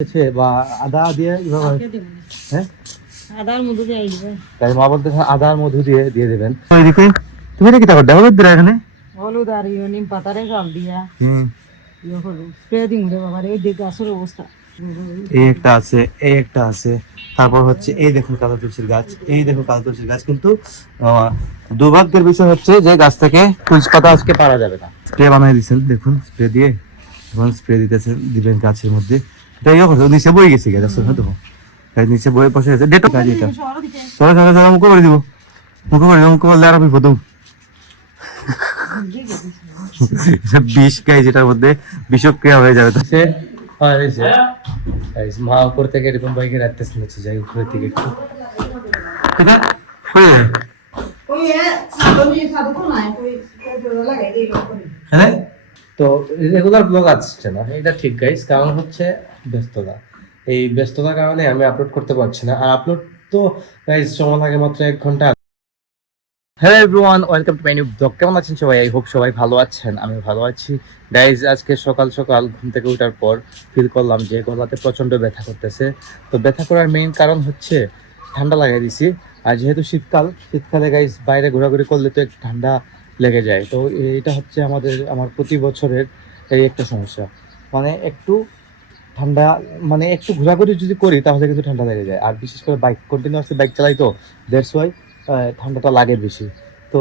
বা আদা দিয়ে হ্যাঁ আদার মধু দিয়ে দিবেন। তাই মা বলতে আদার মধু দিয়ে দিয়ে দেবেন। ওইদিকে তুমি এটা কি তা করতে হলুদ দিলা এখানে? হলুদ আর নিম পাতারে জল দিয়া হলুদ স্প্রে দিন রে বাবা রে, এই দিকে গাছের অবস্থা। এই একটা আছে, এই একটা আছে, তারপর হচ্ছে এই দেখুন কালো তুলসীর গাছ, এই দেখো কালো তুলসীর গাছ। কিন্তু দুর্ভাগ্যের বিষয় হচ্ছে যে গাছ থেকে তুলসী পাতা আজকে পারা যাবে না। স্প্রে বানিয়ে দিচ্ছেন দেখুন, স্প্রে দিয়ে এখন স্প্রে দিতেছেন, দিবেন গাছের মধ্যে। এটা ইয়ে করছে নিচে বই গেছে গাছ দেখো, নিচে বয়ে বসে গেছে। ডেটো কাজ এটা সরা সরা সরা মুখে করে দিব, মুখে করে দিব, মুখে করলে আর বিপদ। বিষ গাই যেটার মধ্যে বিষক্রিয়া হয়ে যাবে। তো সে মা উপর থেকে এরকম বাইকে রাখতে শুনেছি, যাই উপরে থেকে একটু তো রেগুলার ব্লগ আসছে না, এটা ঠিক গাইস, কারণ হচ্ছে ব্যস্ততা। এই ব্যস্ততার কারণে আমি আপলোড করতে পারছি না। আর আপলোড তো গাইস সময় লাগে মাত্র 1 ঘন্টা। Hello everyone, welcome to my new blog. কেমন আছেন সবাই? আই হোপ সবাই ভালো আছেন, আমি ভালো আছি গাইজ। আজকে সকাল সকাল ঘুম থেকে ওঠার পর ফিল করলাম যে গলাতে প্রচণ্ড ব্যথা করতেছে। তো ব্যথা করার মেইন কারণ হচ্ছে ঠান্ডা লাগাই দিছি। আর যেহেতু শীতকালে গাইজ বাইরে ঘোরাঘুরি করলে তো একটু ঠান্ডা লেগে যায়। তো এইটা হচ্ছে আমার প্রতি বছরের এই একটা সমস্যা, মানে একটু ঠান্ডা, মানে একটু ঘোরাঘুরি যদি করি তাহলে কিন্তু ঠান্ডা লেগে যায়। আর বিশেষ করে কন্টিনিউয়াসলি বাইক চালাই, তো দ্যাটস ওয়াই ঠান্ডাটা লাগে বেশি। তো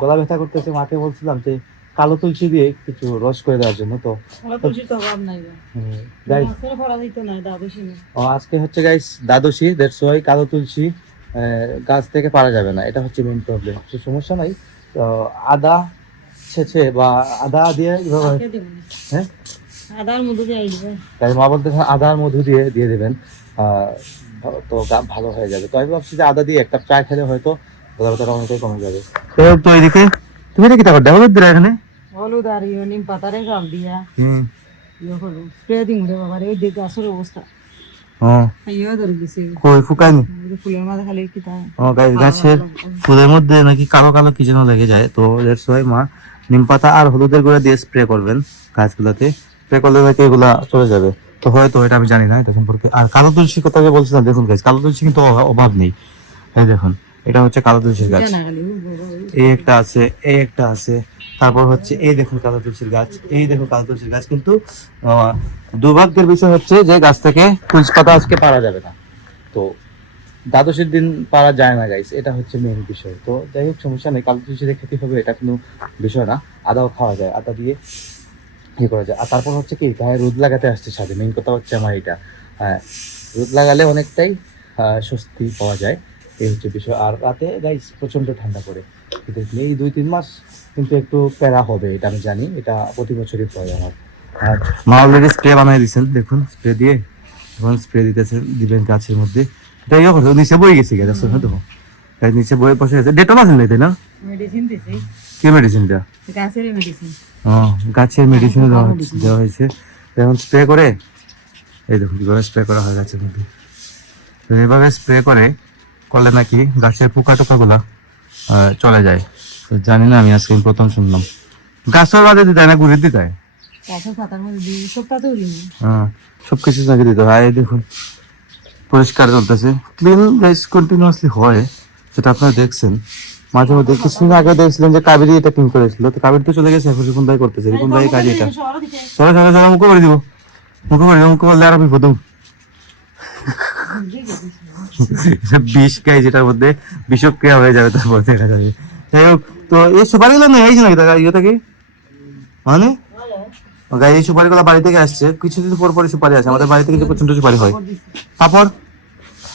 গলা ব্যথা করতেছে, মাকে বলছিলাম যে কালো তুলসী দিয়ে কিছু রস করে দেওয়ার জন্য। তো আজকে হচ্ছে গাইস দ্বাদশী, দ্যাটস ওয়াই কালো তুলসী গাছ থেকে পারা যাবে না, এটা হচ্ছে মেইন প্রবলেম। তো সমস্যা নাই, তো আদা ছেঁচে বা আদা দিয়ে হ্যাঁ আদার মধু দিয়ে দিবেন। তাই মা বলতে আদার মধু দিয়ে দিয়ে দেবেন, তো ভালো হয়ে যাবে। তো আমি ভাবছি যে আদা দিয়ে একটা চা খেলে হয়তো গলা ব্যথাটা অনেকটাই কমে যাবে। তো এইদিকে তুমি এটা কি তা করতে হলুদ দিলা এখানে? হলুদ আর নিম পাতারে জল দিয়া হলুদ স্প্রে দিন রে বাবা রে, এই দিকে গাছের অবস্থা। গাছের ফুলের মধ্যে নাকি কালো কালো কি যেন লেগে যায়। তো দ্যাটস ওয়াই মা নিম পাতা আর হলুদের গুঁড়া দিয়ে স্প্রে করবেন গাছগুলোতে। স্প্রে করলে হয়তো এগুলা চলে যাবে। তো হয়তো এটা আমি জানি না এটা সম্পর্কে। আর কালো তুলসীর কথা যে বলছিলাম, দেখুন গাছ কালো তুলসী কিন্তু অভাব নেই। এই দেখুন এটা হচ্ছে কালো তুলসীর গাছ, এই একটা আছে, এই একটা আছে, তারপর হচ্ছে এই দেখুন কালো তুলসীর গাছ, এই দেখো কালো তুলসীর গাছ। কিন্তু দুর্ভাগ্যের বিষয় হচ্ছে যে গাছ থেকে তুলসী পাতা আজকে পারা যাবে না। তো দ্বাদশীর দিন পারা যায় না গাইস, এটা হচ্ছে মেইন বিষয়। তো যাই হোক সমস্যা নেই, কালো তুলসী দিয়ে খেতে হবে এটা কোনো বিষয় না। আদাও খাওয়া যায়, আদা দিয়ে ইয়ে করা যায়। আর তারপর হচ্ছে কি গায়ে রোদ লাগাতে আসছে সাথে, মেইন কথা হচ্ছে আমার এটা। হ্যাঁ, রোদ লাগালে অনেকটাই স্বস্তি পাওয়া যায়, এই হচ্ছে বিষয়। আর রাতে গাইস প্রচণ্ড ঠান্ডা পড়ে, দেখলে এই 2-3 মাস কিন্তু একটু প্যারা হবে, এটা আমি জানি, এটা প্রতি বছরই হয় আমার। আর মা অলরেডি স্প্রে বানিয়ে দিচ্ছেন দেখুন, স্প্রে দিয়ে এখন স্প্রে দিতেছেন, দিবেন গাছের মধ্যে। এটা ইয়ে করছে নিচে বই গেছে গাছ দেখো, নিচে বয়ে বসে গেছে। ডেটল আছে না, তাই না? মেডিসিন দিছি। কি মেডিসিনটা? গাছের মেডিসিন। গাছের মেডিসিন দেওয়া হয়েছে। এখন স্প্রে করে এই দেখুন কিভাবে স্প্রে করা হয় গাছের মধ্যে। তো এইভাবে স্প্রে করলে নাকি গাছের পোকা টোকাগুলা চলে যায়। তো জানি না, আমি আজকে প্রথম শুনলাম। গাছের বাদে দিতে হয় না, ঘুরে দিতে হয়? সবকিছু নাকি দিতে হয়। এই দেখুন পরিষ্কার চলতেছে, ক্লিন গাইস কন্টিনিউয়াসলি হয়, সেটা আপনারা দেখছেন। মাঝে মধ্যে কিছুদিন আগে দেখছিলেন যে কাবেরি এটা ক্লিন করেছিল, তো কাবেরি তো চলে গেছে, এখন রিপন ভাই করতেছে। রিপন ভাই কাজ এটা সরা সরা সরা মুখে করে দিব, মুখে করে দিব, মুখে করলে আর বিপদ। বিষ গাই যেটার মধ্যে বিষক্রিয়া হয়ে যাবে, তারপর দেখা যাবে। যাই হোক, তো এই সুপারি গুলো নিয়ে আইছে নাকি ইয়ে থেকে, মানে গাই এই সুপারি গুলো বাড়ি থেকে আসছে, কিছুদিন পর পরে সুপারি আসে আমাদের বাড়িতে, কিন্তু প্রচন্ড সুপারি হয়। পাপড়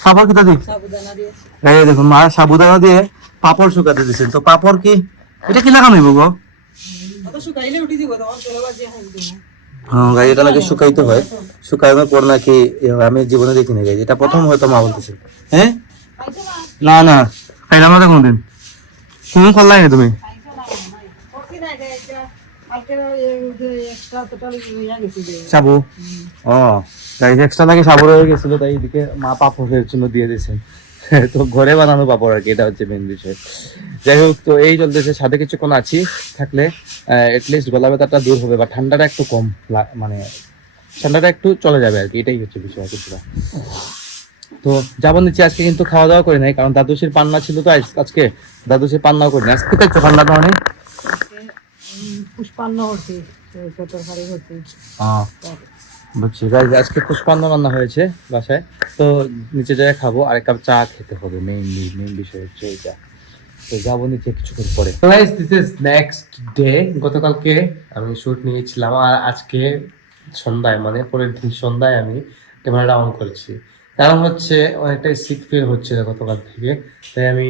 পাপড় কিতা দিই, এই দেখুন মা সাবুদানা দিয়ে পাপড় শুকাতে দিচ্ছেন। তো পাপড় কি এটা কি লাগানো হইব গো? হ্যাঁ গাই এটা নাকি শুকাইতে হয়, শুকানোর পর নাকি আমি জীবনে দেখিনি গাই, এটা প্রথম হয়তো মা বলতেছে। হ্যাঁ না না খাইলাম না কোনদিন। তুমি করলাই না তুমি? সাবু গাইজ এক্সট্রা নাকি সাবু রয়ে গেছিল, তাই এদিকে মা পাপড়ের জন্য দিয়ে দিয়েছেন। তো ঘরে বানানো পাপড় আর কি, এটা হচ্ছে মেন বিষয়। যাই হোক, তো এই চলতেছে, সাথে কিছুক্ষণ আছি থাকলে এটলিস্ট গলা ব্যথাটা দূর হবে বা ঠান্ডাটা একটু কম মানে ঠান্ডাটা একটু চলে যাবে আর কি, এটাই হচ্ছে বিষয় কিছুটা। তো যাবো নিচে, আজকে কিন্তু খাওয়া দাওয়া করি নাই, কারণ দাদুশির পান্না ছিল তো আজকে, দাদুশির পান্নাও করি না আজকে। তো পান্না তো অনেক পুষ্পান্ন হচ্ছে, তরকারি হচ্ছে। বুঝছি গাইজ, আজকে পুষ্পান্ন রান্না হয়েছে বাসায়। তো নিচে যাই খাবো, আর এক কাপ চা খেতে হবে, মেইন বিষয় হচ্ছে এইটা। তো যাবো নিচে কিছুক্ষণ পরে। Guys this is next day. গতকালকে আমি শুট নিয়েছিলাম, আর আজকে সন্ধ্যায়, মানে পরের দিন সন্ধ্যায় আমি ক্যামেরাটা অন করেছি। কারণ হচ্ছে অনেকটাই সিক ফিল হচ্ছিল গতকাল থেকে, তাই আমি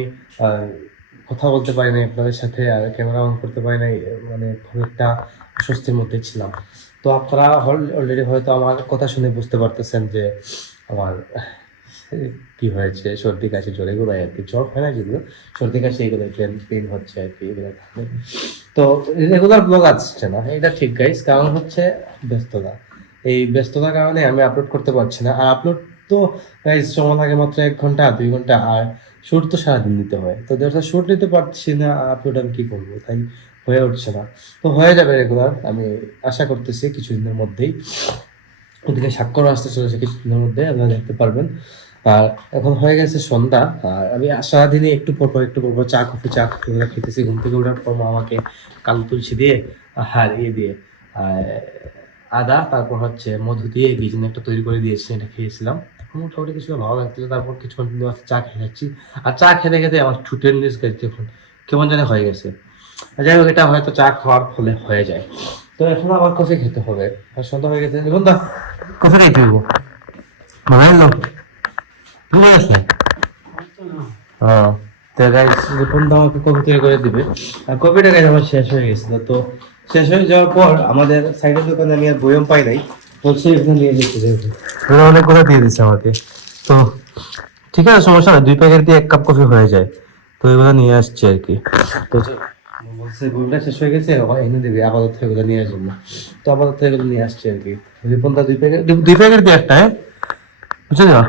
কথা বলতে পারি নাই আপনাদের সাথে, আর ক্যামেরা অন করতে পারি নাই, মানে খুব একটা অস্বস্তির মধ্যে ছিলাম। তো আপনারা অলরেডি হয়তো আমার কথা শুনে বুঝতে পারতেছেন যে আমার কি হয়েছে, সর্দি কাশি জ্বর এগুলো আর কি, জ্বর হয় না যেগুলো, সর্দি কাশি এগুলো পেন হচ্ছে আর কি এগুলো। তো রেগুলার ব্লগ আসছে না, এটা ঠিক গাইস, কারণ হচ্ছে ব্যস্ততা। এই ব্যস্ততার কারণে আমি আপলোড করতে পারছি না। আর আপলোড তো গাইস সময় লাগে মাত্র 1 ঘন্টা 2 ঘন্টা, আর শুট তো সারাদিন নিতে হয়। তো দেখা শুট নিতে পারছি না, আপলোড আমি কি করবো, তাই হয়ে উঠছে না। তো হয়ে যাবে রেগুলার, আমি আশা করতেছি কিছুদিনের মধ্যেই। ওদিকে স্বাক্ষর আসতে চলেছে কিছুদিনের মধ্যে, আপনারা দেখতে পারবেন। আর এখন হয়ে গেছে সন্ধ্যা, আর আমি সারাদিনে একটু পর পর চা কফি খেতেছি। ঘুম থেকে ওঠার পর মা আমাকে কালো তুলসী দিয়ে আর দিয়ে আদা, তারপর হচ্ছে মধু দিয়ে কি যেন একটা তৈরি করে দিয়েছি, এটা খেয়েছিলাম। মোটামুটি কিছু ভালো লাগছিল। তারপর কিছুক্ষণ চা খেয়ে যাচ্ছি, আর চা খেতে খেতে আমার ছুটের নিউজ এখন কেমন জানি হয়ে গেছে। যাই হোক, এটা হয়তো চা খাওয়ার ফলে হয়ে যায়। তো এখন আবার কফি খেতে হবে, আর সন্ধ্যা হয়ে গেছে। সন্ধ্যা কফি খাইতে হইব, ভালো এলো তুমি আসলে। হ্যাঁ, তো গাইস যখন আমাকে কফি তৈরি করে দিবে, আর কফিটা গাইস আমার শেষ হয়ে গেছিল। তো শেষ হয়ে যাওয়ার পর আমাদের সাইডের দোকানে আমি আর বয়ম পাই নাই, বলছি এখানে নিয়ে যেতে দেখুন, ওরা অনেক কথা দিয়ে দিচ্ছে আমাকে। তো ঠিক আছে, সমস্যা না, 2 প্যাকেট দিয়ে 1 কাপ কফি হয়ে যায়। তো এগুলো নিয়ে আসছি আর কি। তো বলছে বইটা শেষ হয়ে গেছে, আবার এনে দেবে আপাতত এগুলো নিয়ে জন্য। তো আপাতত এগুলো নিয়ে আসছি আর কি। রিপনটা 2 প্যাকেট দিয়ে একটা, হ্যাঁ বুঝছো না,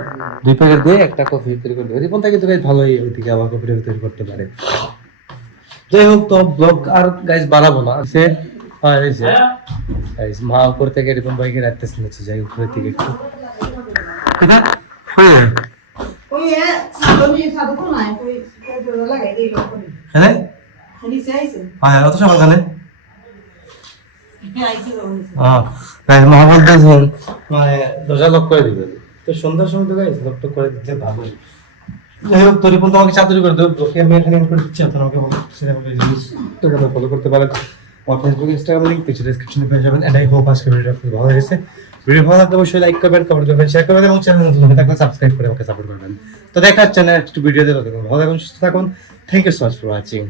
2 প্যাকেট দিয়ে একটা কফি তৈরি করে দেবে। রিপনটা কিন্তু গাইজ ভালোই ওইদিকে আবার কফি তৈরি করতে পারে। যাই হোক, তো ব্লগ আর গাইজ বাড়াবো না। সে গাইজ মা উপর থেকে রিপন ভাইকে রাখতে শুনেছি, যাই উপরের থেকে একটু অত সকাল কালে মা বলতেছেন মানে দরজা লক করে দিবেন। তো সন্ধ্যার সময় তো গাইজ লক টক করে দিতে ভালো। যাই হোক, তোর রিপন তোমাকে চাতুরি করে দেবো, তোকে আমি এখানে করে দিচ্ছি, আপনার আমাকে তোকে ফলো করতে পারেন। আমার ফেসবুক ইনস্টাগ্রাম লিঙ্ক পিছনে ডেসক্রিপশনে পেয়ে যাবেন। এটাই হোপ আজকে ভিডিওটা আপনাদের ভালো লেগেছে। ভিডিও ভালো লাগলে অবশ্যই লাইক করবেন, কমেন্ট করবেন, শেয়ার করবেন, এবং চ্যানেল নতুন হয়ে থাকলে সাবস্ক্রাইব করে আমাকে সাপোর্ট করবেন। তো দেখা হচ্ছে নেক্সট ভিডিওতে, ভালো থাকুন, সুস্থ থাকুন। Thank you so much for watching.